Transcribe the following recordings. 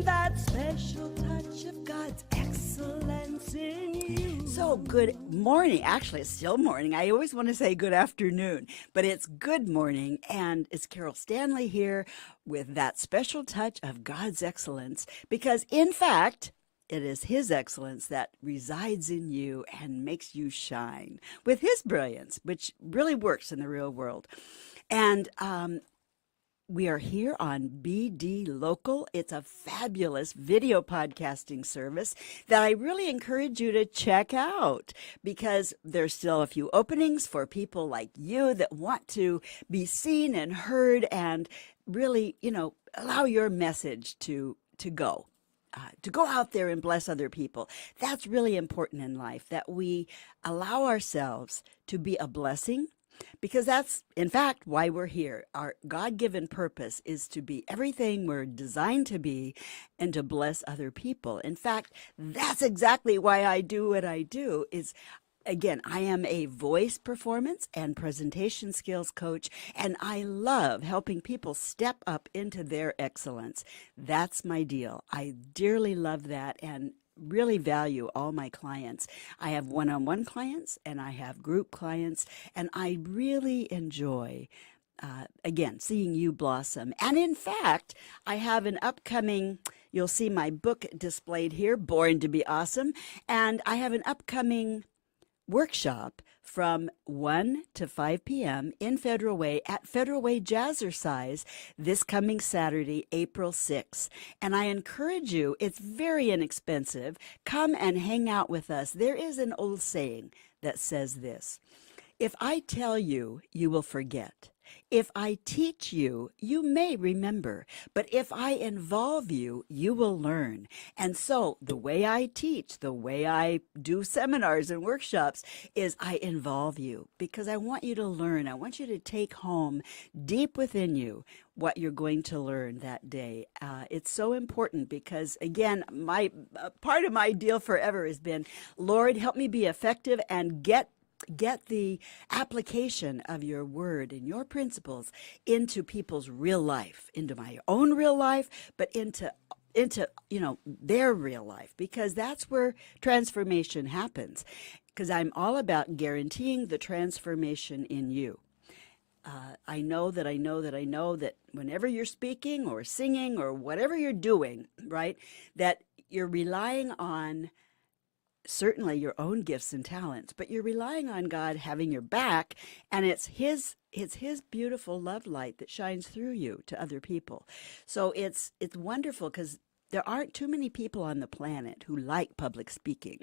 That special touch of God's excellence in you. So, good morning. Actually, it's still morning. I always want to say good afternoon, but it's good morning. And it's Carol Stanley here with that special touch of God's excellence. Because, in fact, it is His excellence that resides in you and makes you shine with His brilliance, which really works in the real world. And we are here on BD Local. It's a fabulous video podcasting service that I really encourage you to check out because there's still a few openings for people like you that want to be seen and heard and really, allow your message to go. To go out there and bless other people. That's really important in life, that we allow ourselves to be a blessing, because that's, in fact, why we're here. Our God-given purpose is to be everything we're designed to be and to bless other people. In fact, that's exactly why I do what I do. Again, I am a voice performance and presentation skills coach, and I love helping people step up into their excellence. That's my deal. I dearly love that and really value all my clients. I have one-on-one clients and I have group clients, and I really enjoy again, seeing you blossom. And in fact, I have an upcoming, you'll see my book displayed here, Born to be Awesome, and I have an upcoming workshop from 1 to 5 p.m. in Federal Way at Federal Way Jazzercise this coming Saturday, April 6th. And I encourage you, it's very inexpensive. Come and hang out with us. There is an old saying that says this: if I tell you, you will forget. If I teach you, you may remember, but if I involve you, you will learn. And so the way I teach, the way I do seminars and workshops is I involve you because I want you to learn. I want you to take home deep within you what you're going to learn that day. It's so important because, again, part of my deal forever has been, Lord, help me be effective and get the application of your word and your principles into people's real life, into my own real life, but into their real life, because that's where transformation happens, because I'm all about guaranteeing the transformation in you. I know that whenever you're speaking or singing or whatever you're doing, right, that you're relying on certainly your own gifts and talents, but you're relying on God having your back, and it's his beautiful love light that shines through you to other people. So it's wonderful because there aren't too many people on the planet who like public speaking.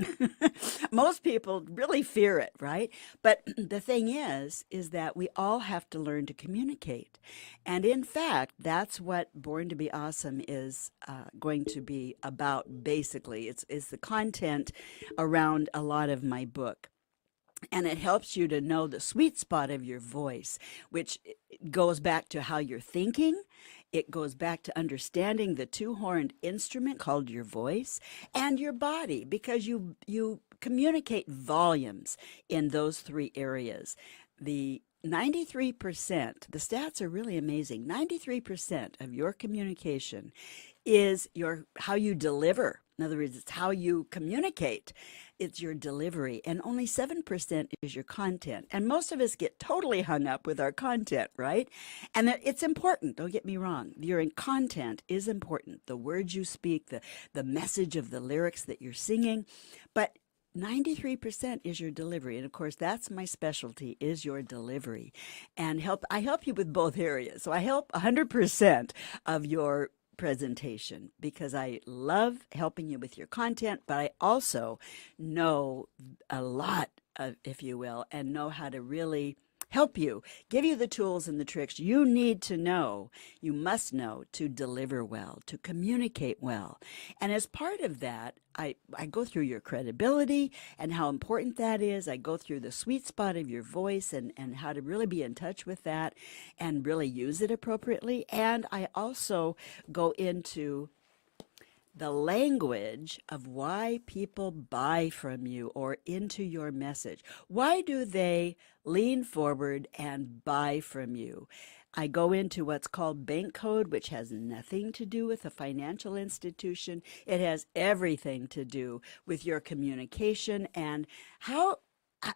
Most people really fear it, right? But the thing is that we all have to learn to communicate. And in fact, that's what Born to be Awesome is going to be about, basically. It's the content around a lot of my book. And it helps you to know the sweet spot of your voice, which goes back to how you're thinking. It goes back to understanding the two-horned instrument called your voice and your body, because you communicate volumes in those three areas. The 93%, the stats are really amazing. 93% of your communication is how you deliver. In other words, it's how you communicate. It's your delivery, and only 7% is your content. And most of us get totally hung up with our content, right? And it's important, don't get me wrong. Your content is important. The words you speak, the message of the lyrics that you're singing, but 93% is your delivery. And of course, that's my specialty, is your delivery. And I help you with both areas. So I help 100% of your presentation because I love helping you with your content, but I also know a lot of, if you will, and know how to really help you, give you the tools and the tricks you need to know, you must know to deliver well, to communicate well. And as part of that, I go through your credibility and how important that is. I go through the sweet spot of your voice and how to really be in touch with that and really use it appropriately. And I also go into the language of why people buy from you or into your message. Why do they lean forward and buy from you? I go into what's called bank code, which has nothing to do with a financial institution. It has everything to do with your communication and how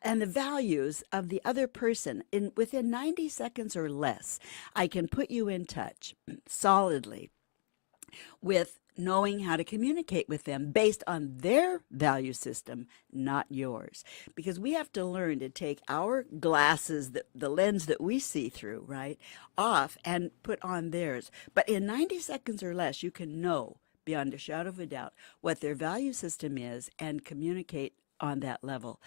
and the values of the other person. In within 90 seconds or less, I can put you in touch solidly with knowing how to communicate with them based on their value system, not yours. Because we have to learn to take our glasses, the lens that we see through, right, off and put on theirs. But in 90 seconds or less, you can know beyond a shadow of a doubt what their value system is and communicate on that level.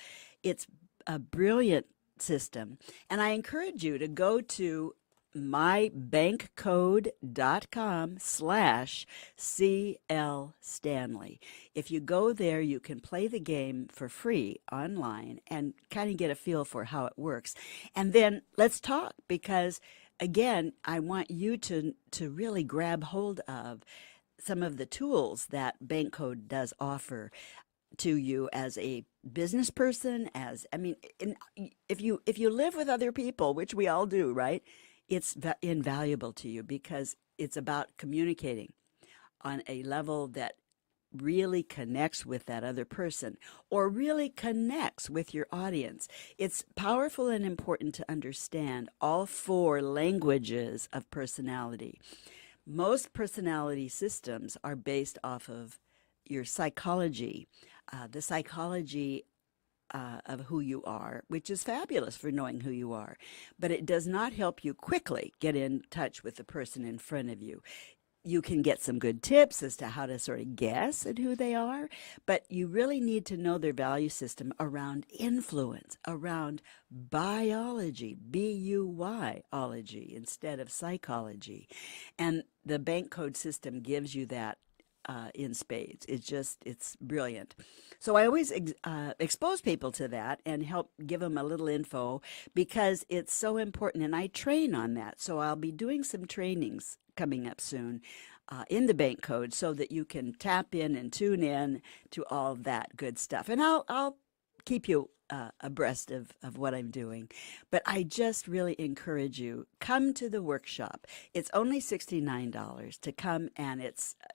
It's a brilliant system. And I encourage you to go to mybankcode.com/CL Stanley. If you go there, you can play the game for free online and kind of get a feel for how it works. And then let's talk because, again, I want you to really grab hold of some of the tools that Bankcode does offer to you as a business person. As I mean, if you live with other people, which we all do, right? It's invaluable to you because it's about communicating on a level that really connects with that other person or really connects with your audience. It's powerful and important to understand all four languages of personality. Most personality systems are based off of your psychology, the psychology of who you are, which is fabulous for knowing who you are. But it does not help you quickly get in touch with the person in front of you. You can get some good tips as to how to sort of guess at who they are, but you really need to know their value system around influence, around biology, B-U-Y-ology instead of psychology. And the bank code system gives you that in spades. It's brilliant. So I always expose people to that and help give them a little info because it's so important. And I train on that. So I'll be doing some trainings coming up soon in the bank code so that you can tap in and tune in to all that good stuff. And I'll keep you abreast of what I'm doing. But I just really encourage you, come to the workshop. It's only $69 to come, and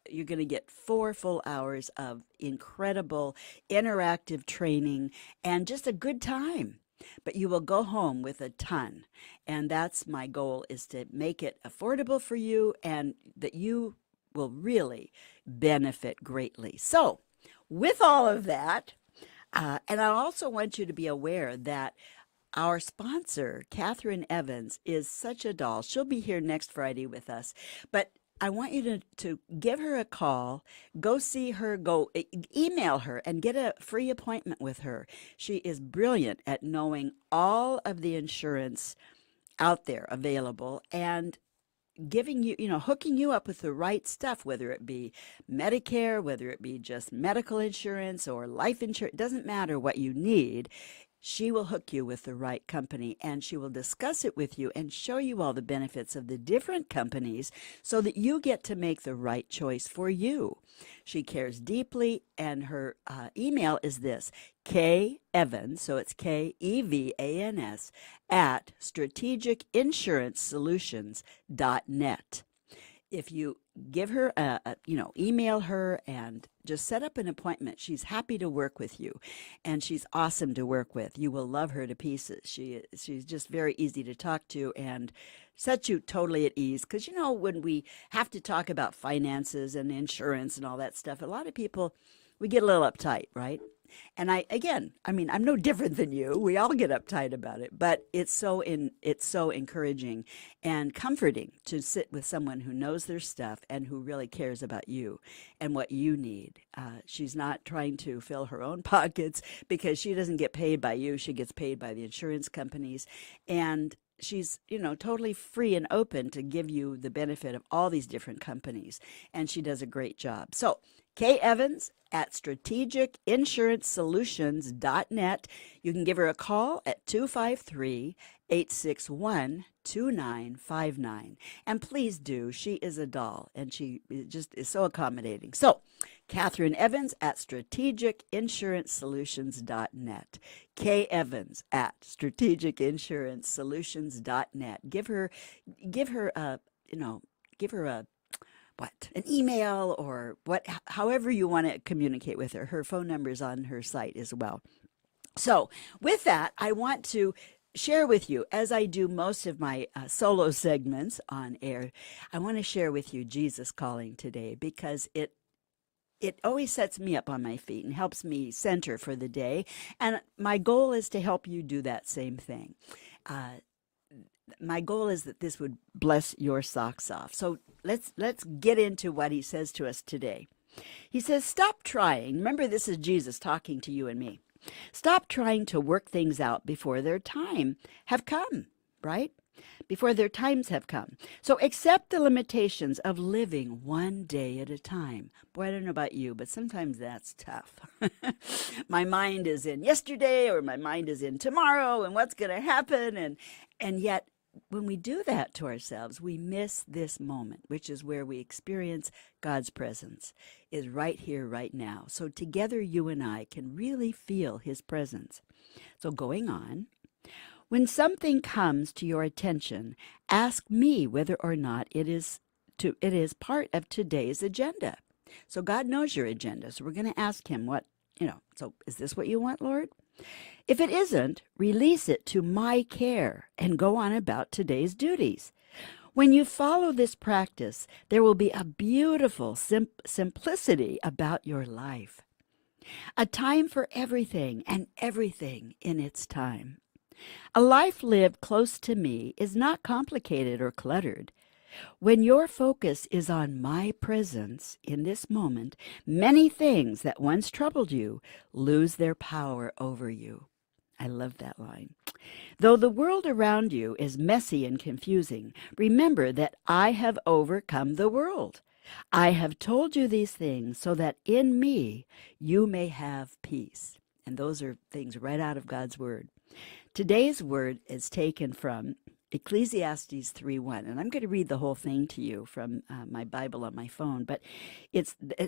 you're going to get 4 full hours of incredible interactive training and just a good time. But you will go home with a ton. And that's my goal, is to make it affordable for you and that you will really benefit greatly. So with all of that, and I also want you to be aware that our sponsor, Catherine Evans, is such a doll. She'll be here next Friday with us. But I want you to give her a call, go see her, go email her, and get a free appointment with her. She is brilliant at knowing all of the insurance out there available and giving you, hooking you up with the right stuff, whether it be Medicare, whether it be just medical insurance or life insurance, it doesn't matter what you need. She will hook you with the right company and she will discuss it with you and show you all the benefits of the different companies so that you get to make the right choice for you. She cares deeply, and her email is this: K Evans, so it's Kevans at strategicinsurancesolutions.net. If you give her email her and just set up an appointment, she's happy to work with you, and she's awesome to work with. You will love her to pieces. She's just very easy to talk to and sets you totally at ease. Because when we have to talk about finances and insurance and all that stuff, a lot of people, we get a little uptight, right? And I'm no different than you. We all get uptight about it, but it's so encouraging and comforting to sit with someone who knows their stuff and who really cares about you and what you need. She's not trying to fill her own pockets because she doesn't get paid by you. She gets paid by the insurance companies, and she's, totally free and open to give you the benefit of all these different companies, and she does a great job. So Kay Evans at strategicinsurancesolutions.net. You can give her a call at 253-861-2959. And please do. She is a doll, and she just is so accommodating. So Catherine Evans at strategicinsurancesolutions.net. K Evans at strategicinsurancesolutions.net. Give her a, give her a an email or however you want to communicate with her. Her phone number is on her site as well. So with that, I want to share with you, as I do most of my solo segments on air, I want to share with you Jesus Calling today, because it always sets me up on my feet and helps me center for the day. And my goal is to help you do that same thing. My goal is that this would bless your socks off. So let's get into what he says to us today. He says, stop trying. Remember, this is Jesus talking to you and me. Stop trying to work things out before their time have come, right? Before their times have come. So accept the limitations of living one day at a time. Boy, I don't know about you, but sometimes that's tough. My mind is in yesterday, or my mind is in tomorrow and what's going to happen. And yet, when we do that to ourselves, we miss this moment, which is where we experience God's presence, is right here, right now. So together, you and I can really feel his presence. So going on, when something comes to your attention, ask me whether or not it is part of today's agenda. So God knows your agenda. So we're going to ask him so is this what you want, Lord? If it isn't, release it to my care and go on about today's duties. When you follow this practice, there will be a beautiful simplicity about your life. A time for everything and everything in its time. A life lived close to me is not complicated or cluttered. When your focus is on my presence in this moment, many things that once troubled you lose their power over you. I love that line. Though the world around you is messy and confusing, remember that I have overcome the world. I have told you these things so that in me you may have peace. And those are things right out of God's word. Today's word is taken from Ecclesiastes 3:1, and I'm going to read the whole thing to you from my Bible on my phone, but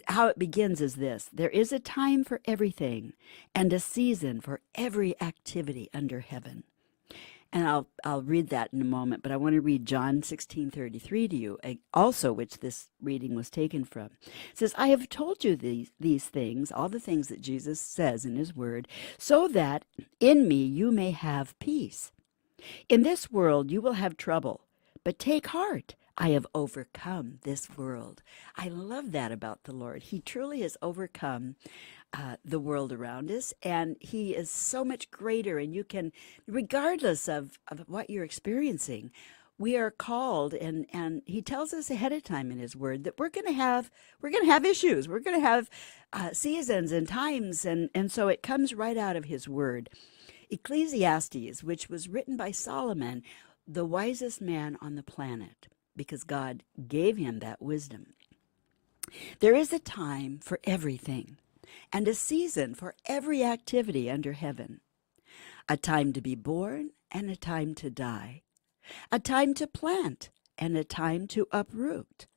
how it begins is this: there is a time for everything and a season for every activity under heaven. And I'll read that in a moment, but I want to read John 16:33 to you, also which this reading was taken from. It says, I have told you these things, all the things that Jesus says in his word, so that in me you may have peace. In this world you will have trouble, but take heart. I have overcome this world. I love that about the Lord. He truly has overcome the world around us, and he is so much greater. And you can, regardless of what you're experiencing, we are called, and he tells us ahead of time in his word that we're going to have issues. We're going to have seasons and times, and so it comes right out of his word. Ecclesiastes, which was written by Solomon, the wisest man on the planet, because God gave him that wisdom. There is a time for everything and a season for every activity under heaven. A time to be born and a time to die. A time to plant and a time to uproot.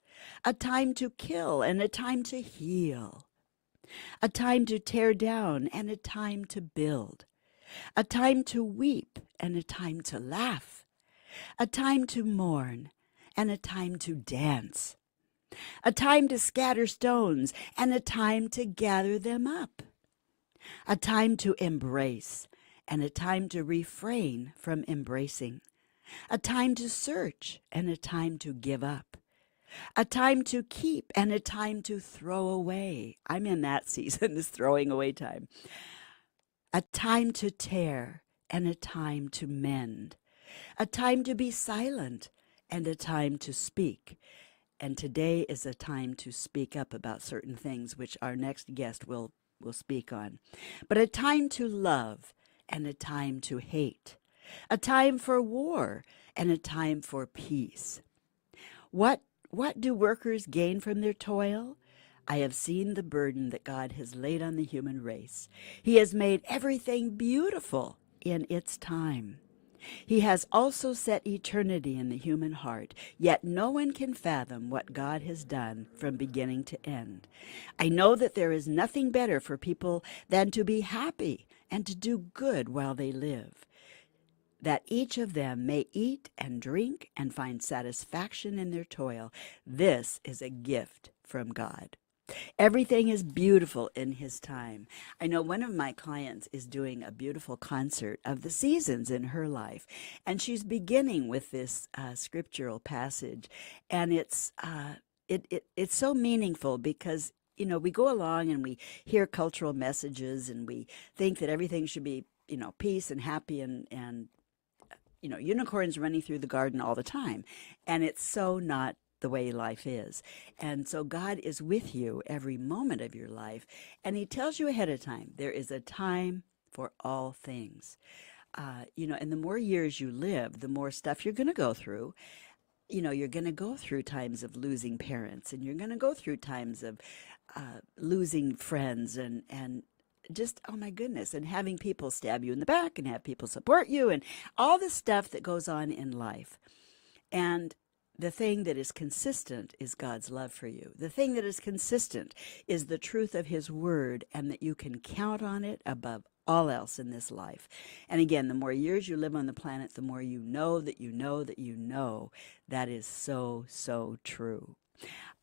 A time to kill and a time to heal. A time to tear down and a time to build. A time to weep and a time to laugh. A time to mourn and a time to dance. A time to scatter stones and a time to gather them up. A time to embrace and a time to refrain from embracing. A time to search and a time to give up. A time to keep and a time to throw away. I'm in that season, this throwing away time. A time to tear and a time to mend. A time to be silent and a time to speak. And today is a time to speak up about certain things, which our next guest will speak on. But a time to love and a time to hate. A time for war and a time for peace. What do workers gain from their toil? I have seen the burden that God has laid on the human race. He has made everything beautiful in its time. He has also set eternity in the human heart, yet no one can fathom what God has done from beginning to end. I know that there is nothing better for people than to be happy and to do good while they live, that each of them may eat and drink and find satisfaction in their toil. This is a gift from God. Everything is beautiful in His time. I know one of my clients is doing a beautiful concert of the seasons in her life, and she's beginning with this scriptural passage, and it's so meaningful because we go along and we hear cultural messages and we think that everything should be peace and happy and unicorns running through the garden all the time, and it's so not the way life is. And so God is with you every moment of your life, and He tells you ahead of time, there is a time for all things. And the more years you live, the more stuff you're going to go through. You're going to go through times of losing parents, and you're going to go through times of losing friends and just, oh my goodness, and having people stab you in the back and have people support you and all the stuff that goes on in life. And the thing that is consistent is God's love for you. The thing that is consistent is the truth of His word, and that you can count on it above all else in this life. And again, the more years you live on the planet, the more you know that you know that you know. That is so, so true.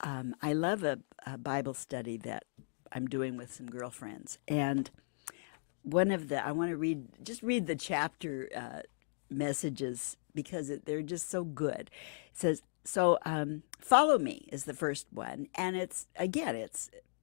I love a Bible study that I'm doing with some girlfriends, and I want to read the chapter messages because they're just so good. It says, follow me is the first one, and it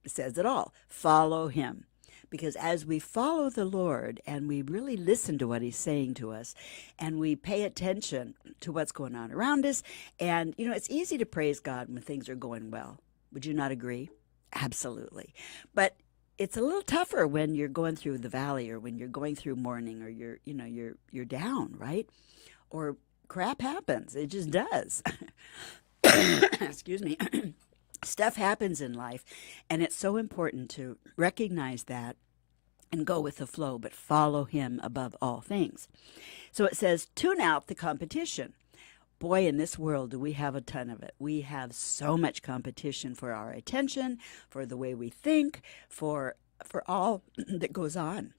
says it all. Follow Him. Because as we follow the Lord and we really listen to what He's saying to us and we pay attention to what's going on around us, and it's easy to praise God when things are going well. Would you not agree? Absolutely. But it's a little tougher when you're going through the valley, or when you're going through mourning, or you're down, right? Or crap happens. It just does. Excuse me. Stuff happens in life, and it's so important to recognize that and go with the flow, but follow Him above all things. So it says, tune out the competition. Boy, in this world, do we have a ton of it. We have so much competition for our attention, for the way we think, for all that goes on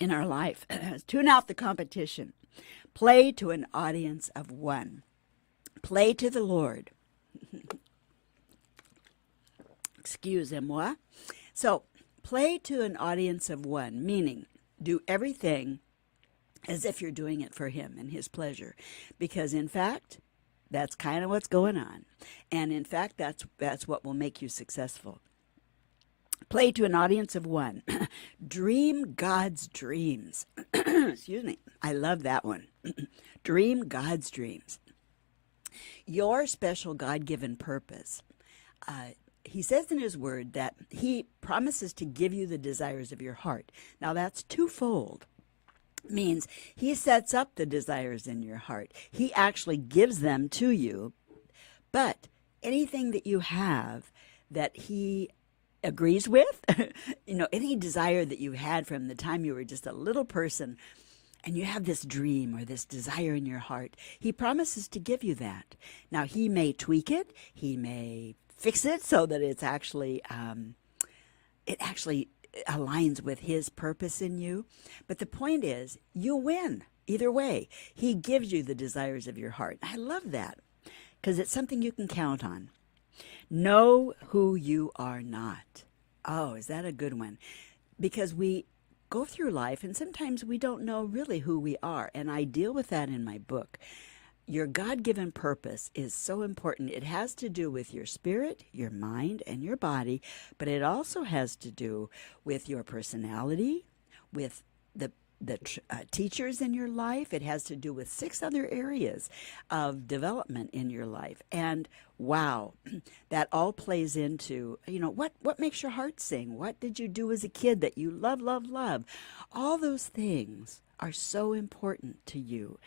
in our life. Tune out the competition. Play to an audience of one. Play to the Lord. Excusez-moi. So, play to an audience of one, meaning do everything as if you're doing it for Him and His pleasure. Because, in fact, that's kind of what's going on. And, in fact, that's what will make you successful. Play to an audience of one. Dream God's dreams. Excuse me. I love that one. Dream God's dreams. Your special God-given purpose. He says in His word that He promises to give you the desires of your heart. Now that's twofold. Means He sets up the desires in your heart. He actually gives them to you. But anything that you have that He agrees with, any desire that you had from the time you were just a little person, and you have this dream or this desire in your heart, He promises to give you that. Now, He may tweak it. He may fix it so that it actually aligns with His purpose in you. But the point is, you win either way. He gives you the desires of your heart. I love that because it's something you can count on. Know who you are not. Oh, is that a good one? Because we go through life and sometimes we don't know really who we are. And I deal with that in my book. Your God-given purpose is so important. It has to do with your spirit, your mind, and your body, but it also has to do with your personality, with the teachers in your life. It has to do with 6 other areas of development in your life. And wow, that all plays into, what makes your heart sing? What did you do as a kid that you love, love, love? All those things are so important to you.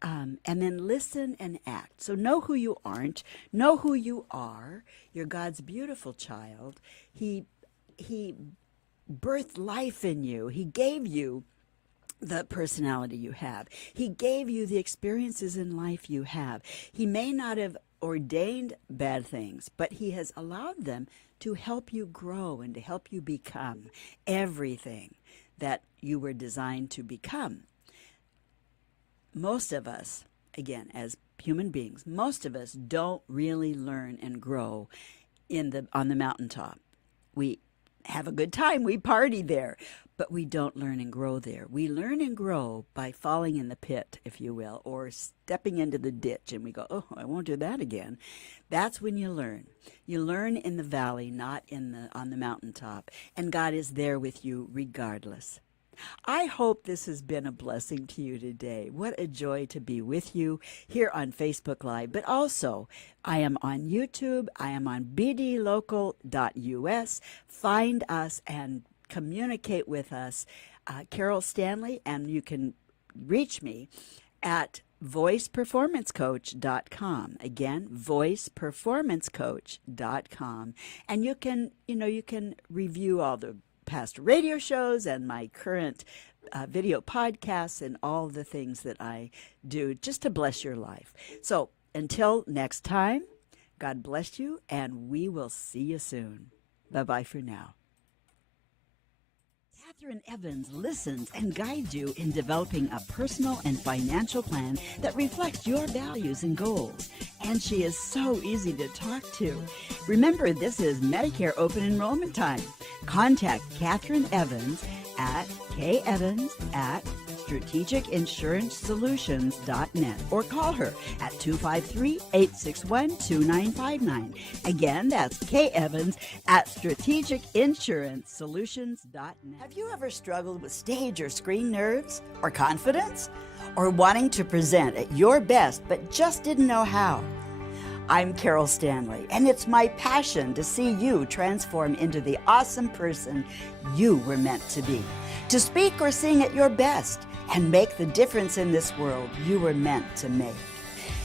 And then listen and act. So know who you aren't. Know who you are. You're God's beautiful child. He birthed life in you. He gave you the personality you have. He gave you the experiences in life you have. He may not have ordained bad things, but he has allowed them to help you grow and to help you become everything that you were designed to become. Most of us, again, as human beings, most of us don't really learn and grow on the mountaintop. We have a good time, we party there, but we don't learn and grow there. We learn and grow by falling in the pit, if you will, or stepping into the ditch, and we go, oh, I won't do that again. That's when you learn. You learn in the valley, not on the mountaintop, and God is there with you regardless. I hope this has been a blessing to you today. What a joy to be with you here on Facebook Live, but also I am on YouTube. I am on bdlocal.us. Find us and communicate with us, Carol Stanley, and you can reach me at voiceperformancecoach.com. Again, voiceperformancecoach.com. And you can review all the past radio shows and my current video podcasts and all the things that I do just to bless your life. So until next time, God bless you, and we will see you soon. Bye-bye for now. Catherine Evans listens and guides you in developing a personal and financial plan that reflects your values and goals. And she is so easy to talk to. Remember, this is Medicare open enrollment time. Contact Catherine Evans at kevans@strategicinsuranceSolutions.net or call her at 253-861-2959. Again, that's kevans@strategicinsuranceSolutions.net. Have you ever struggled with stage or screen nerves or confidence or wanting to present at your best but just didn't know how? I'm Carol Stanley, and it's my passion to see you transform into the awesome person you were meant to be, to speak or sing at your best, and make the difference in this world you were meant to make.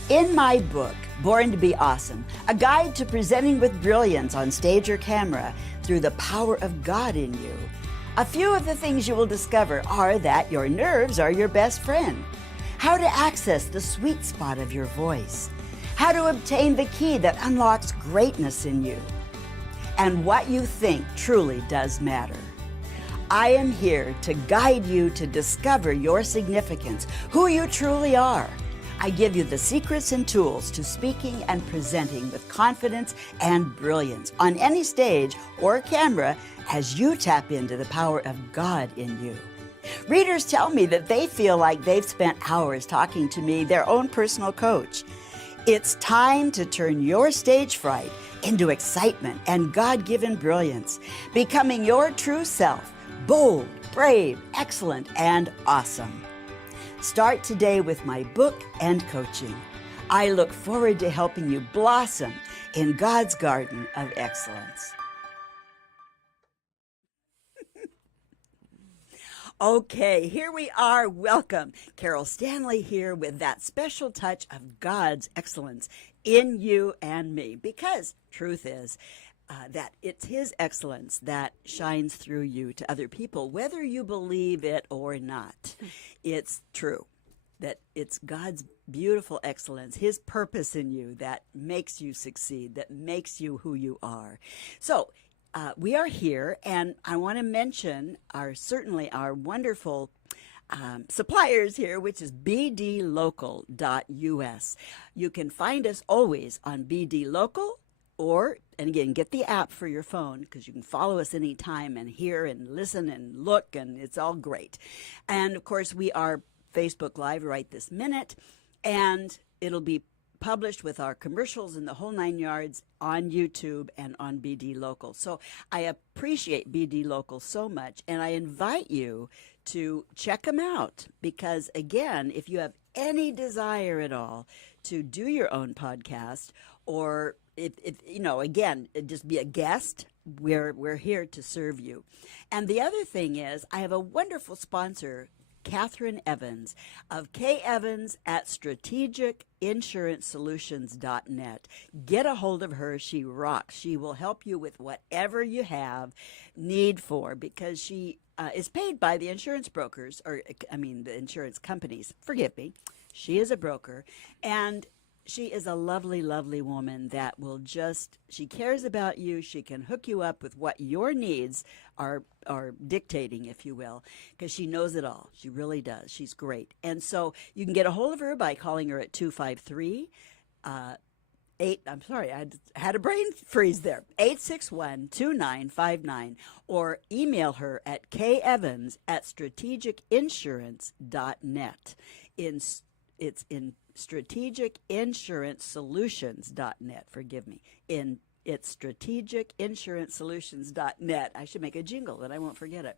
In my book, Born to Be Awesome, a guide to presenting with brilliance on stage or camera through the power of God in you, a few of the things you will discover are that your nerves are your best friend, how to access the sweet spot of your voice, how to obtain the key that unlocks greatness in you, and what you think truly does matter. I am here to guide you to discover your significance, who you truly are. I give you the secrets and tools to speaking and presenting with confidence and brilliance on any stage or camera as you tap into the power of God in you. Readers tell me that they feel like they've spent hours talking to me, their own personal coach. It's time to turn your stage fright into excitement and God-given brilliance, becoming your true self, bold, brave, excellent, and awesome. Start today with my book and coaching. I look forward to helping you blossom in God's garden of excellence. Okay, here we are. Welcome. Carol Stanley here with that special touch of God's excellence in you and me. Because truth is that it's His excellence that shines through you to other people, whether you believe it or not. It's true that it's God's beautiful excellence, His purpose in you that makes you succeed, that makes you who you are. So, we are here, and I want to mention certainly our wonderful suppliers here, which is bdlocal.us. You can find us always on bdlocal, and again, get the app for your phone because you can follow us anytime and hear and listen and look, and it's all great. And of course, we are Facebook Live right this minute, and it'll be published with our commercials and the whole 9 yards on YouTube and on BD Local. So I appreciate BD Local so much, and I invite you to check them out because, again, if you have any desire at all to do your own podcast, or if again, just be a guest, we're here to serve you. And the other thing is, I have a wonderful sponsor, Catherine Evans of kevans@strategicinsuranceSolutions.net. Get a hold of her. She rocks. She will help you with whatever you have need for, because she is paid by the insurance brokers, or I mean the insurance companies. Forgive me. She is a broker, and she is a lovely, lovely woman that will just, she cares about you. She can hook you up with what your needs are dictating, if you will, because she knows it all. She really does. She's great. And so you can get a hold of her by calling her at 253 I'm sorry, I had a brain freeze there. 861-2959, or email her at kevans@strategicinsurance.net. It's in strategicinsuranceSolutions.net. Forgive me. It's strategicinsuranceSolutions.net. I should make a jingle that I won't forget it.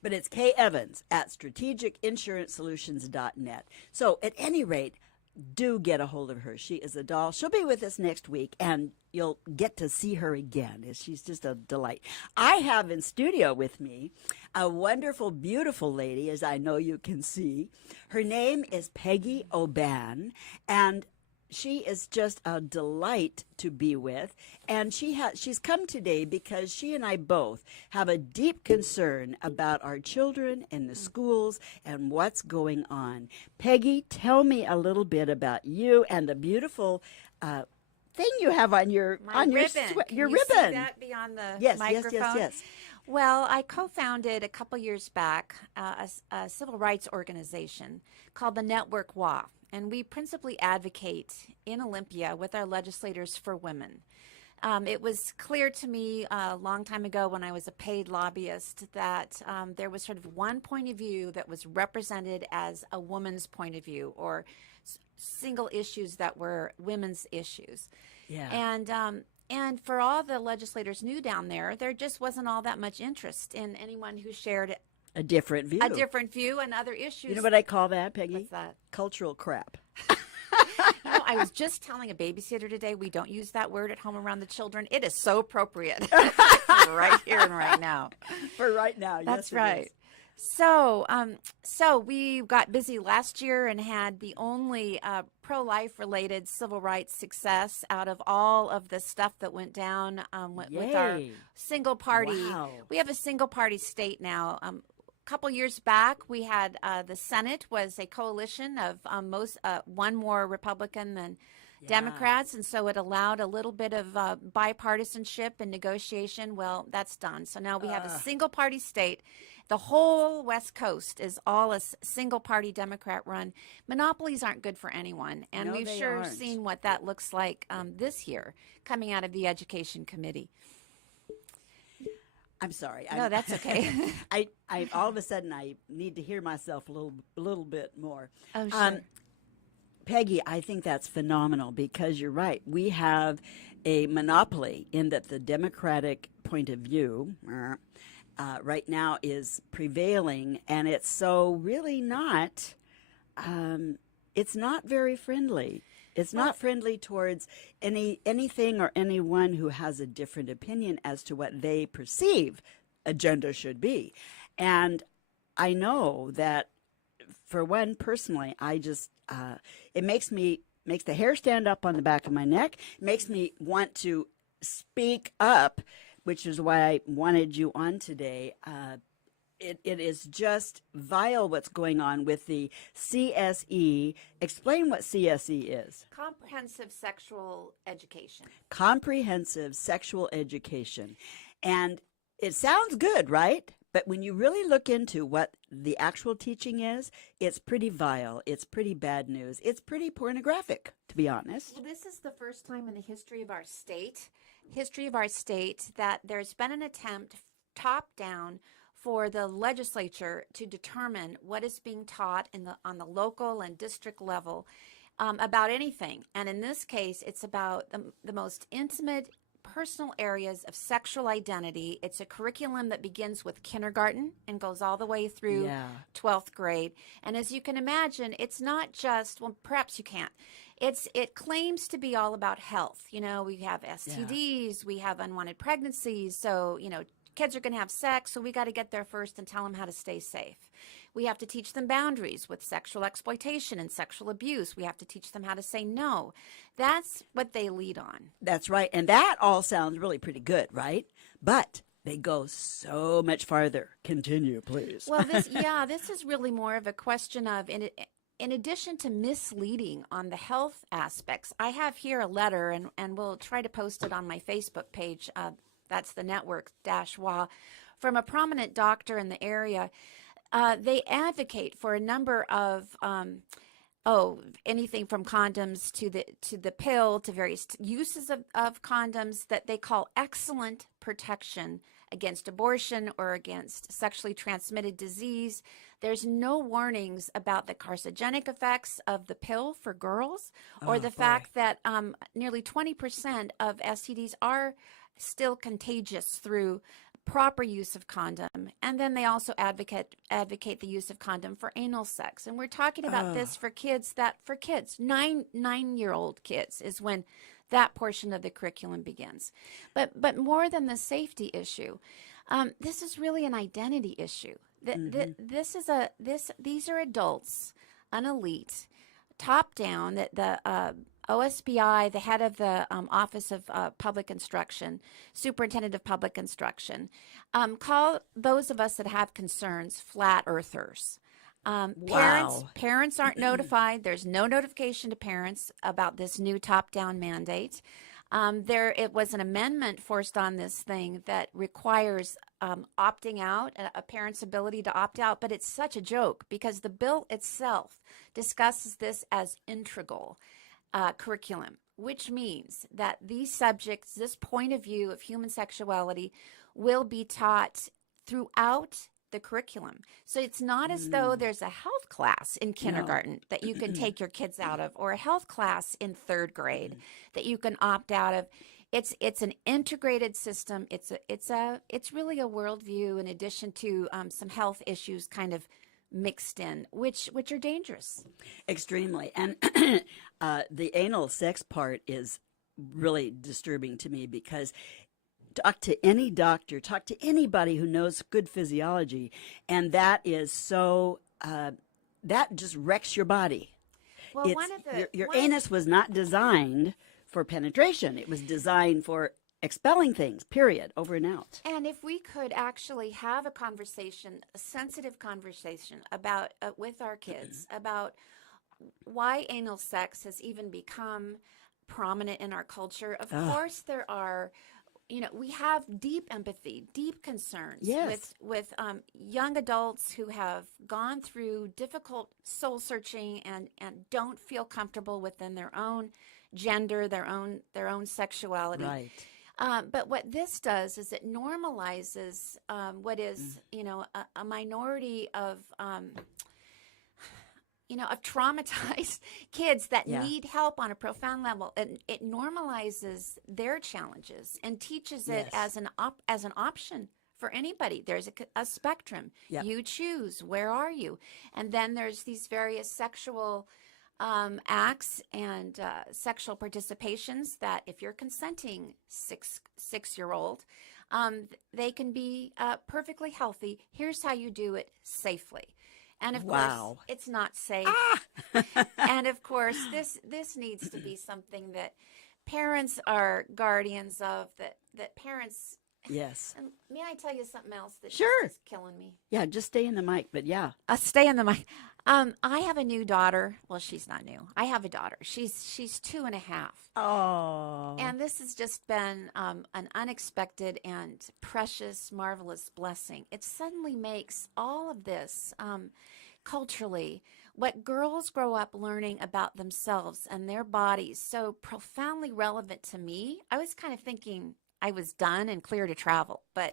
But it's kevans@strategicinsuranceSolutions.net. So at any rate, do get a hold of her. She is a doll. She'll be with us next week, and you'll get to see her again. She's just a delight. I have in studio with me a wonderful, beautiful lady, as I know you can see. Her name is Peggy Oban, and she is just a delight to be with, and she's come today because she and I both have a deep concern about our children and the schools and what's going on. Peggy, tell me a little bit about you and the beautiful thing you have on your ribbon. Your Can you ribbon. see that beyond the Yes, microphone? yes. Well, I co-founded a couple years back a civil rights organization called the Network WA, and we principally advocate in Olympia with our legislators for women. It was clear to me a long time ago when I was a paid lobbyist that there was sort of one point of view that was represented as a woman's point of view, or single issues that were women's issues. Yeah. And for all the legislators knew down there just wasn't all that much interest in anyone who shared a different view. And other issues. You know what I call that, Peggy? What's that? Cultural crap. I was just telling a babysitter today, we don't use that word at home around the children. It is so appropriate right here and right now. For right now, That's yes, right. So we got busy last year and had the only pro-life related civil rights success out of all of the stuff that went down with our single party. Wow. We have a single party state now. A couple years back, we had the Senate was a coalition of one more Republican than Democrats, and so it allowed a little bit of bipartisanship and negotiation. Well, that's done. So now we have a single party state. The whole West Coast is all a single party Democrat run. Monopolies aren't good for anyone, and we've sure seen what that looks like this year coming out of the Education Committee. I'm sorry. No, that's okay. I all of a sudden I need to hear myself a little bit more. Oh, sure. Peggy, I think that's phenomenal because you're right. We have a monopoly in that the Democratic point of view right now is prevailing, and it's so really not. It's not very friendly. It's not friendly towards anything or anyone who has a different opinion as to what they perceive agenda should be. And I know that, for one, personally, I just it makes the hair stand up on the back of my neck. It makes me want to speak up, which is why I wanted you on today. It is just vile what's going on with the CSE. Explain what CSE is. Comprehensive Sexual Education. Comprehensive Sexual Education. And it sounds good, right? But when you really look into what the actual teaching is, it's pretty vile. It's pretty bad news. It's pretty pornographic, to be honest. Well, this is the first time in the history of our state that there's been an attempt top down for the legislature to determine what is being taught on the local and district level about anything. And in this case, it's about the most intimate, personal areas of sexual identity. It's a curriculum that begins with kindergarten and goes all the way through 12th grade. And as you can imagine, it's not just, well, perhaps you can't. It claims to be all about health. You know, we have STDs, we have unwanted pregnancies. So, you know, kids are going to have sex, so we got to get there first and tell them how to stay safe. We have to teach them boundaries with sexual exploitation and sexual abuse. We have to teach them how to say no. That's what they lead on. That's right. And that all sounds really pretty good, right? But They go so much farther. Continue, please. Well, this is really more of a question of in addition to misleading on the health aspects. I have here a letter, and we'll try to post it on my Facebook page. That's the network dash WA, from a prominent doctor in the area. They advocate for a number of anything from condoms to the pill to various uses of condoms that they call excellent protection against abortion or against sexually transmitted disease. There's no warnings about the carcinogenic effects of the pill for girls, or the fact that nearly 20% of STDs are still contagious through proper use of condom. And then they also advocate the use of condom for anal sex. And we're talking about this for kids, 9-year-old kids is when that portion of the curriculum begins. But more than the safety issue, this is really an identity issue. These are adults, an elite, top down, that the OSBI, the head of the Office of Public Instruction, Superintendent of Public Instruction, call those of us that have concerns flat earthers. Parents aren't notified. There's no notification to parents about this new top-down mandate. It was an amendment forced on this thing that requires opting out, a parent's ability to opt out, but it's such a joke because the bill itself discusses this as integral curriculum, which means that these subjects, this point of view of human sexuality, will be taught throughout the curriculum. So it's not as though there's a health class in kindergarten that you can take your kids out of, or a health class in third grade that you can opt out of. It's an integrated system. It's really a worldview in addition to some health issues kind of mixed in, which are dangerous. Extremely. And the anal sex part is really disturbing to me because talk to any doctor, talk to anybody who knows good physiology, and that is so, that just wrecks your body. Well, your anus was not designed for penetration. It was designed for expelling things, period, over and out. And if we could actually have a conversation, a sensitive conversation about with our kids about why anal sex has even become prominent in our culture. Of course, there are, we have deep empathy, deep concerns with young adults who have gone through difficult soul searching and don't feel comfortable within their own gender, their own sexuality. Right. But what this does is it normalizes what is, a minority of traumatized kids that need help on a profound level. It normalizes their challenges and teaches it as an option for anybody. There's a spectrum. Yep. You choose. Where are you? And then there's these various sexual acts and sexual participations that, if you're consenting 6-year-old, they can be perfectly healthy. Here's how you do it safely. And of course, it's not safe. And of course, this needs to be something that parents are guardians of. That parents. Yes. And may I tell you something else that is killing me? Yeah, just stay in the mic. But yeah, stay in the mic. I have a new daughter. Well, she's not new. I have a daughter. She's 2.5. Oh. And this has just been an unexpected and precious, marvelous blessing. It suddenly makes all of this culturally, what girls grow up learning about themselves and their bodies, so profoundly relevant to me. I was kind of thinking I was done and clear to travel, but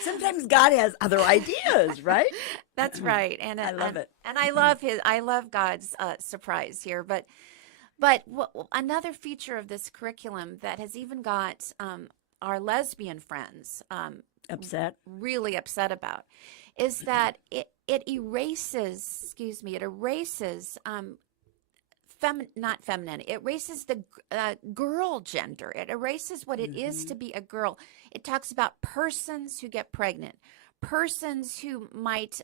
sometimes God has other ideas, right? That's right. And I love it. And I love God's surprise here. But another feature of this curriculum that has even got our lesbian friends really upset about is that it erases not feminine. It erases the girl gender. It erases what it is to be a girl. It talks about persons who get pregnant, persons who might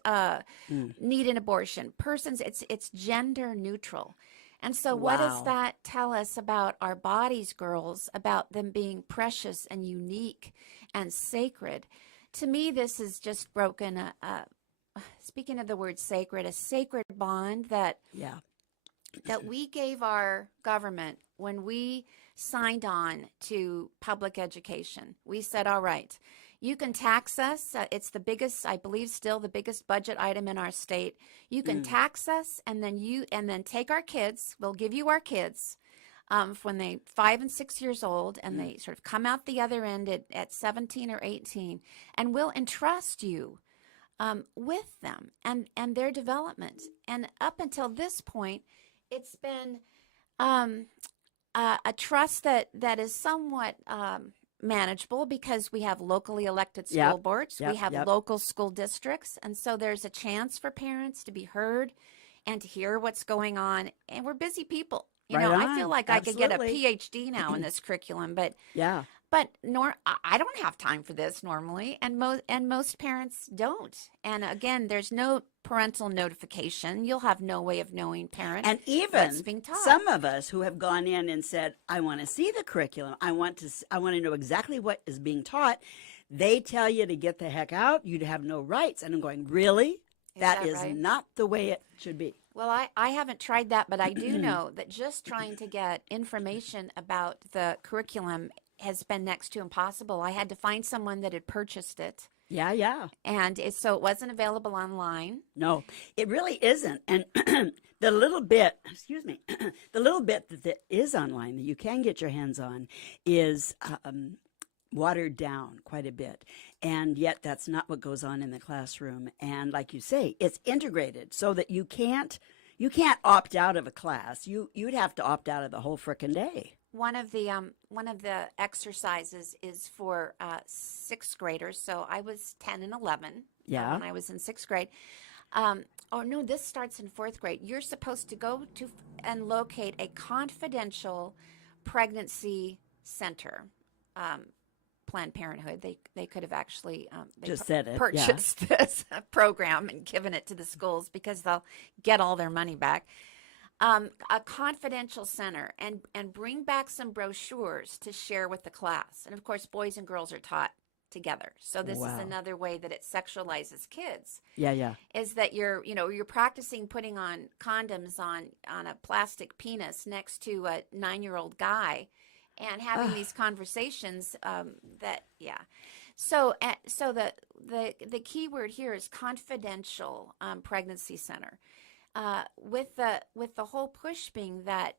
need an abortion, persons. It's gender neutral. And so, what does Wow. that tell us about our bodies, girls, about them being precious and unique and sacred? To me, this has just broken speaking of the word sacred, a sacred bond Yeah. that we gave our government when we signed on to public education. We said, all right, you can tax us. It's the biggest, I believe, still the biggest budget item in our state. You can Mm. tax us, and then take our kids. We'll give you our kids when they 5 and 6 years old, and Mm. they sort of come out the other end at 17 or 18, and we'll entrust you with them and their development. And up until this point, it's been um, a trust that is somewhat manageable because we have locally elected school Yep. boards, we Yep. have Yep. local school districts, and so there's a chance for parents to be heard and to hear what's going on. And we're busy people. Right I feel on. like I could get a Absolutely. PhD now in this curriculum, Yeah. but I don't have time for this normally, and most parents don't. And again, there's no parental notification. You'll have no way of knowing, parent, And what's even being taught. some of us who have gone in and said, I want to see the curriculum. I want to know exactly what is being taught. They tell you to get the heck out. You'd have no rights. And I'm going, really? Is That that is right? not the way it should be. Well, I haven't tried that, but I do know that just trying to get information about the curriculum has been next to impossible. I had to find someone that had purchased it, Yeah, yeah. and so it wasn't available online. No, it really isn't. And the little bit, excuse me, the little bit that is online that you can get your hands on is watered down quite a bit. And yet that's not what goes on in the classroom. And like you say, it's integrated so that you can't opt out of a class. You'd have to opt out of the whole frickin' day. One of the exercises is for sixth graders. So I was 10 and 11 Yeah. when I was in sixth grade. Oh no, this starts in fourth grade. You're supposed to go to and locate a confidential pregnancy center. Planned Parenthood. They could have actually Just said it. Yeah. purchased this program and given it to the schools because they'll get all their money back. A confidential center, and bring back some brochures to share with the class. And of course, boys and girls are taught together. So this is Wow. another way that it sexualizes kids. Yeah, yeah. Is that you're practicing putting on condoms on a plastic penis next to a 9-year-old guy, and having Ugh. these conversations. So the key word here is confidential pregnancy center. With the whole push being that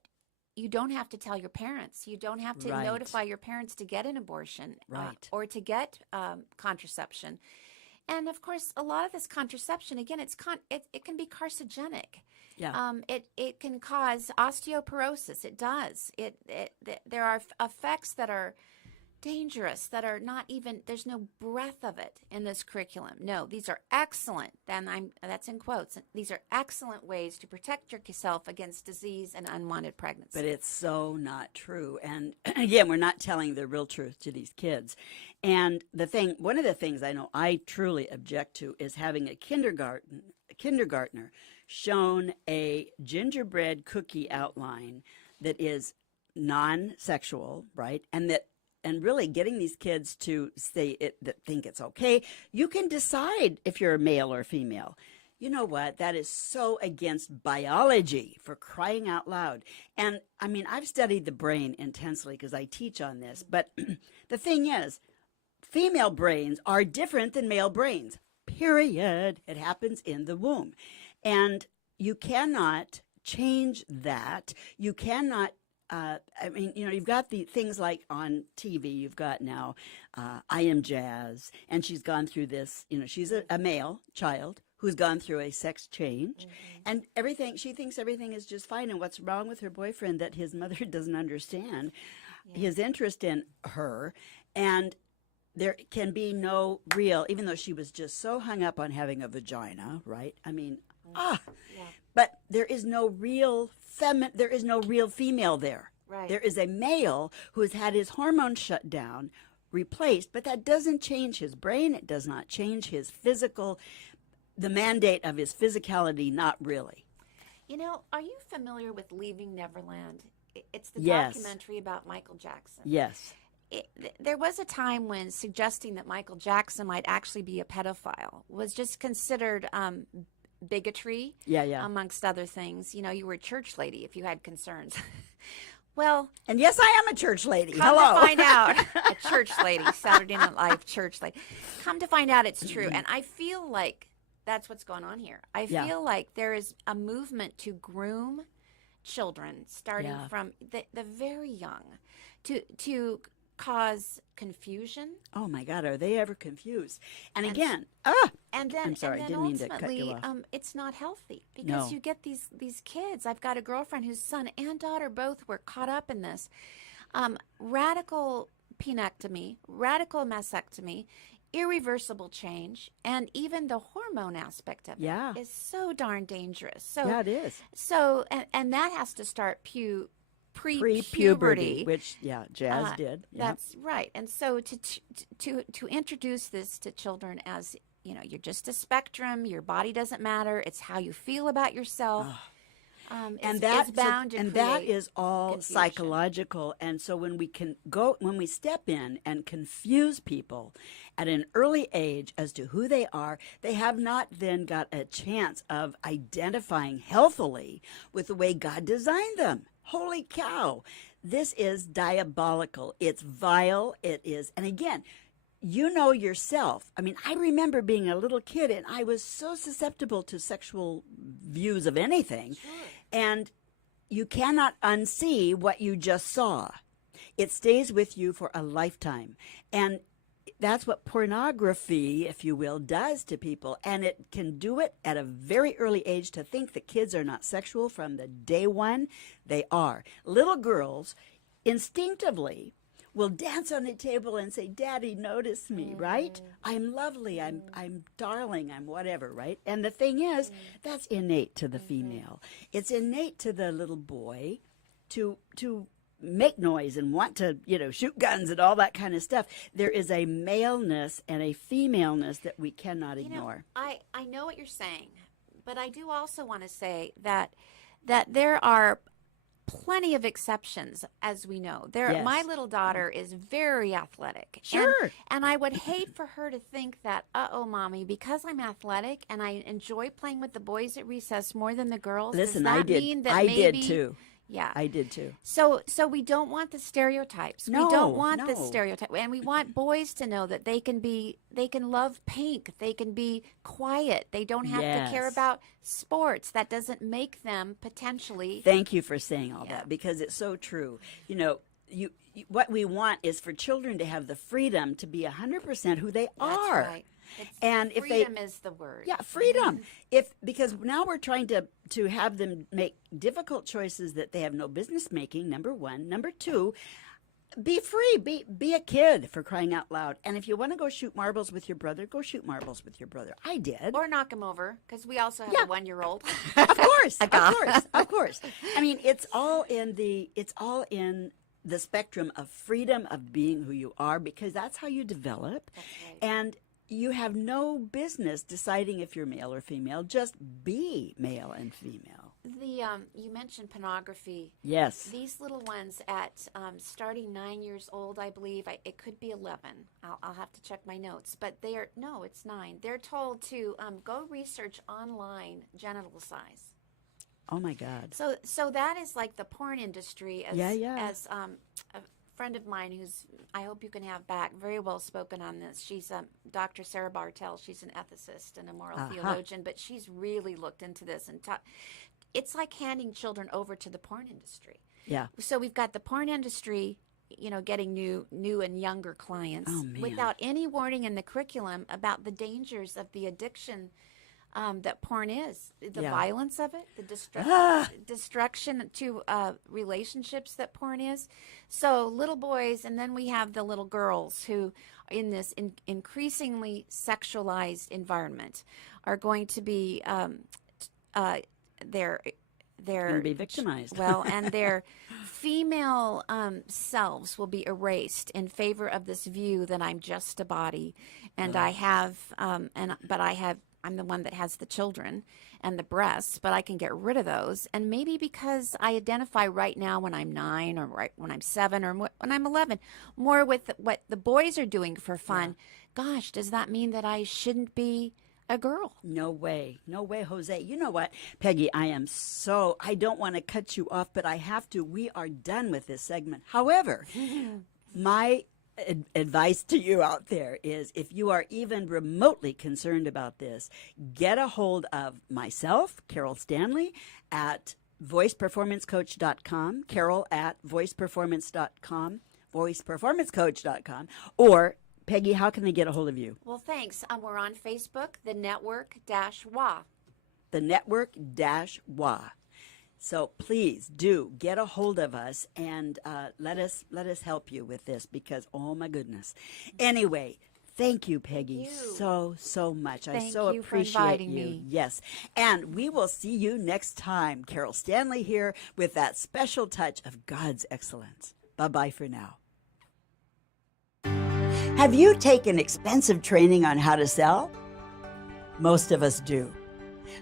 you don't have to tell your parents, you don't have to Right. notify your parents to get an abortion, Right. or to get contraception. And of course, a lot of this contraception, again, it can be carcinogenic. Yeah. It can cause osteoporosis. It does. There are effects that are dangerous, that are not even, there's no breath of it in this curriculum. No, these are excellent, that's in quotes, these are excellent ways to protect yourself against disease and unwanted pregnancy. But it's so not true. And again, we're not telling the real truth to these kids. And one of the things I know I truly object to is having a kindergartner shown a gingerbread cookie outline that is non-sexual, right? And really getting these kids to say it, that think it's okay. You can decide if you're a male or female. You know what? That is so against biology, for crying out loud. And I mean, I've studied the brain intensely because I teach on this. But the thing is, female brains are different than male brains, period. It happens in the womb. And you cannot change that. You cannot you've got the things like on TV, you've got now I Am Jazz, and she's gone through this, she's a male child who's gone through a sex change, and she thinks everything is just fine. And what's wrong with her boyfriend that his mother doesn't understand his interest in her, and there can be no real, even though she was just so hung up on having a vagina, right? I mean, Yeah. but there is no real there is no real female there. Right. There is a male who has had his hormones shut down, replaced, but that doesn't change his brain. It does not change his the mandate of his physicality, not really. You know, are you familiar with Leaving Neverland? It's the Yes. documentary about Michael Jackson. Yes. There was a time when suggesting that Michael Jackson might actually be a pedophile was just considered bigotry, Yeah, yeah. amongst other things. You know, you were a church lady if you had concerns. Well, And yes, I am a church lady. come Hello. to find out, a church lady, Saturday Night Live church lady. Come to find out it's true. And I feel like that's what's going on here. I Yeah. feel like there is a movement to groom children starting Yeah. from the very young to cause confusion. Oh my God, are they ever confused? And And again, I'm sorry, and then didn't mean to cut you ultimately, off. it's not healthy because No. you get these kids. I've got a girlfriend whose son and daughter both were caught up in this radical penectomy, radical mastectomy, irreversible change, and even the hormone aspect of Yeah. it is so darn dangerous. So Yeah, it is. so and that has to start Pre-puberty, pre-puberty. which Jazz did. Yeah. That's right. And so to introduce this to children as, you know, you're just a spectrum, your body doesn't matter, it's how you feel about yourself. And is that bound to and that create is all confusion. psychological. And so when we step in and confuse people at an early age as to who they are, they have not then got a chance of identifying healthily with the way God designed them. Holy cow. This is diabolical. It's vile. It is. And again, you know yourself. I mean, I remember being a little kid and I was so susceptible to sexual views of anything. Sure. And you cannot unsee what you just saw. It stays with you for a lifetime. And that's what pornography, if you will, does to people. And it can do it at a very early age. To think that kids are not sexual from the day one, they are. Little girls instinctively will dance on the table and say, "Daddy, notice me," right? "I'm lovely, I'm darling, I'm whatever," right? And the thing is, that's innate to the female. It's innate to the little boy to make noise and want to, shoot guns and all that kind of stuff. There is a maleness and a femaleness that we cannot ignore. I know what you're saying, but I do also want to say that there are plenty of exceptions, as we know. Yes. My little daughter is very athletic. Sure. And I would hate for her to think that, uh-oh, Mommy, because I'm athletic and I enjoy playing with the boys at recess more than the girls, Listen, does that I did. mean that I maybe... did too. Yeah. I did too. So we don't want the stereotypes. No, we don't want the no. stereotype. And we want boys to know that they can love pink. They can be quiet. They don't have to care Yes. about sports. That doesn't make them potentially... Thank you for saying all Yeah. that, because it's so true. What we want is for children to have the freedom to be 100% who they are. That's right. And if they freedom is the word. Yeah, freedom. Because now we're trying to have them make difficult choices that they have no business making, number one. Number two, be free. Be a kid, for crying out loud. And if you want to go shoot marbles with your brother, go shoot marbles with your brother. I did. Or knock them over, because we also have Yeah. a 1-year-old. Of course. A Of guy. course. Of course. I mean, it's all in the spectrum of freedom of being who you are, because that's how you develop. That's right. And you have no business deciding if you're male or female. Just be male and female. You mentioned pornography. Yes. These little ones at starting 9 years old, I believe. It could be 11. I'll have to check my notes. But it's 9. They're told to go research online genital size. Oh my God. So that is like the porn industry. As, Yeah. As a friend of mine who's, I hope you can have back, very well spoken on this. She's Dr. Sarah Bartell. She's an ethicist and a moral theologian, but she's really looked into this and taught. It's like handing children over to the porn industry. Yeah. So we've got the porn industry, getting new and younger clients Oh, man. without any warning in the curriculum about the dangers of the addiction that porn is, the Yeah. violence of it, the destruction to relationships that porn is. So little boys, and then we have the little girls who, in this increasingly sexualized environment, are going to be they're Gonna be victimized. Well, and their female selves will be erased in favor of this view that I'm just a body, and I have but I have I'm the one that has the children and the breasts, but I can get rid of those. And maybe because I identify right now when I'm 9 or right when I'm 7 or when I'm 11, more with what the boys are doing for fun. Yeah. Gosh, does that mean that I shouldn't be a girl? No way. No way, Jose. You know what, Peggy, I don't want to cut you off, but I have to. We are done with this segment. However, my advice to you out there is if you are even remotely concerned about this, get a hold of myself, Carol Stanley, at voiceperformancecoach.com, Carol at voiceperformance.com, voiceperformancecoach.com, or Peggy, how can they get a hold of you? Well, thanks. We're on Facebook, the Network-WA. The Network-WA. So please do get a hold of us and let us help you with this because, oh my goodness. Anyway, thank you, Peggy, so much. I so appreciate for inviting you. Me. Yes. And we will see you next time. Carol Stanley here with that special touch of God's excellence. Bye-bye for now. Have you taken expensive training on how to sell? Most of us do.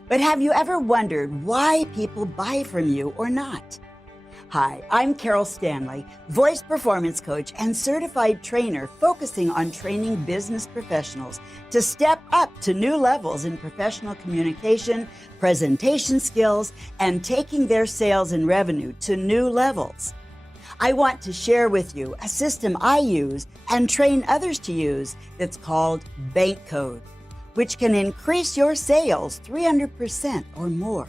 But have you ever wondered why people buy from you or not? Hi, I'm Carol Stanley, voice performance coach and certified trainer focusing on training business professionals to step up to new levels in professional communication, presentation skills, and taking their sales and revenue to new levels. I want to share with you a system I use and train others to use that's called Bank Code, which can increase your sales 300% or more.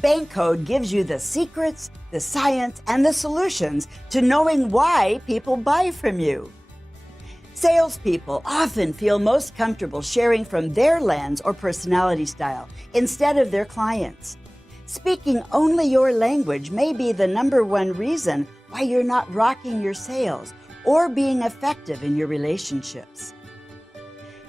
Bank Code gives you the secrets, the science, and the solutions to knowing why people buy from you. Salespeople often feel most comfortable sharing from their lens or personality style instead of their clients. Speaking only your language may be the number one reason why you're not rocking your sales or being effective in your relationships.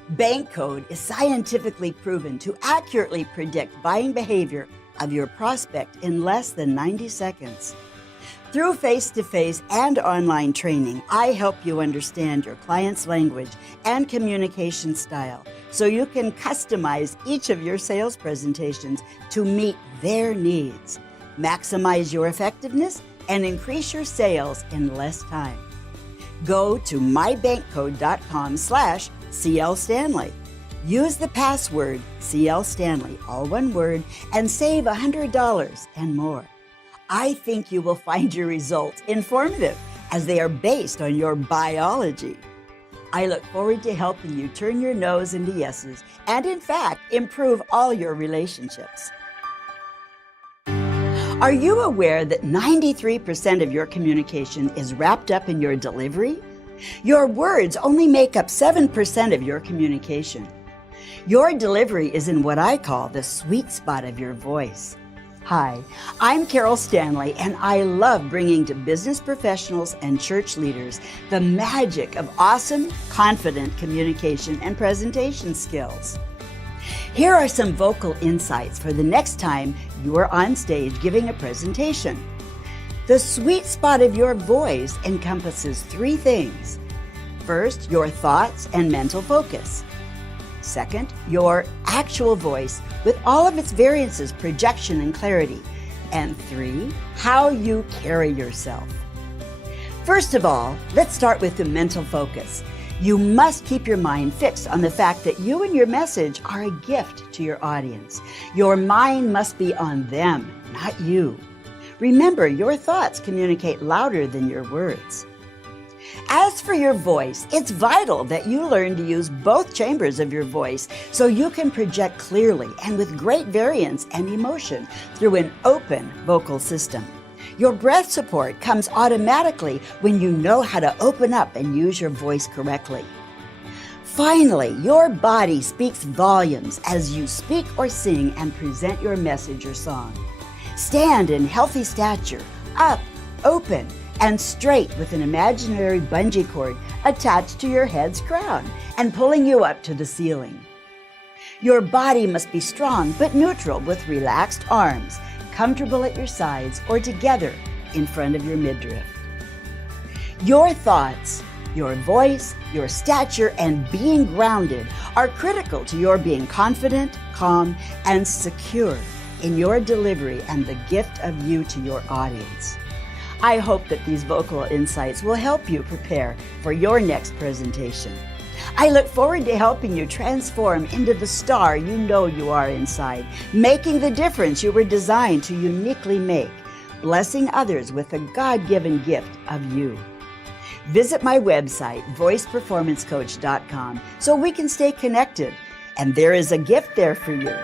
Bank Code is scientifically proven to accurately predict buying behavior of your prospect in less than 90 seconds. Through face-to-face and online training, I help you understand your client's language and communication style so you can customize each of your sales presentations to meet their needs, maximize your effectiveness, and increase your sales in less time. Go to mybankcode.com/CL Stanley. Use the password CL Stanley, all one word, and save $100 and more. I think you will find your results informative as they are based on your biology. I look forward to helping you turn your no's into yeses and, in fact, improve all your relationships. Are you aware that 93% of your communication is wrapped up in your delivery? Your words only make up 7% of your communication. Your delivery is in what I call the sweet spot of your voice. Hi, I'm Carol Stanley, and I love bringing to business professionals and church leaders the magic of awesome, confident communication and presentation skills. Here are some vocal insights for the next time you are on stage giving a presentation. The sweet spot of your voice encompasses 3 things. First, your thoughts and mental focus. Second, your actual voice with all of its variances, projection, and clarity. And 3, how you carry yourself. First of all, let's start with the mental focus. You must keep your mind fixed on the fact that you and your message are a gift to your audience. Your mind must be on them, not you. Remember, your thoughts communicate louder than your words. As for your voice, it's vital that you learn to use both chambers of your voice so you can project clearly and with great variance and emotion through an open vocal system. Your breath support comes automatically when you know how to open up and use your voice correctly. Finally, your body speaks volumes as you speak or sing and present your message or song. Stand in healthy stature, up, open, and straight with an imaginary bungee cord attached to your head's crown and pulling you up to the ceiling. Your body must be strong but neutral with relaxed arms, comfortable at your sides or together in front of your midriff. Your thoughts, your voice, your stature, and being grounded are critical to your being confident, calm, and secure in your delivery and the gift of you to your audience. I hope that these vocal insights will help you prepare for your next presentation. I look forward to helping you transform into the star you know you are inside, making the difference you were designed to uniquely make, blessing others with the God-given gift of you. Visit my website, voiceperformancecoach.com, so we can stay connected. And there is a gift there for you.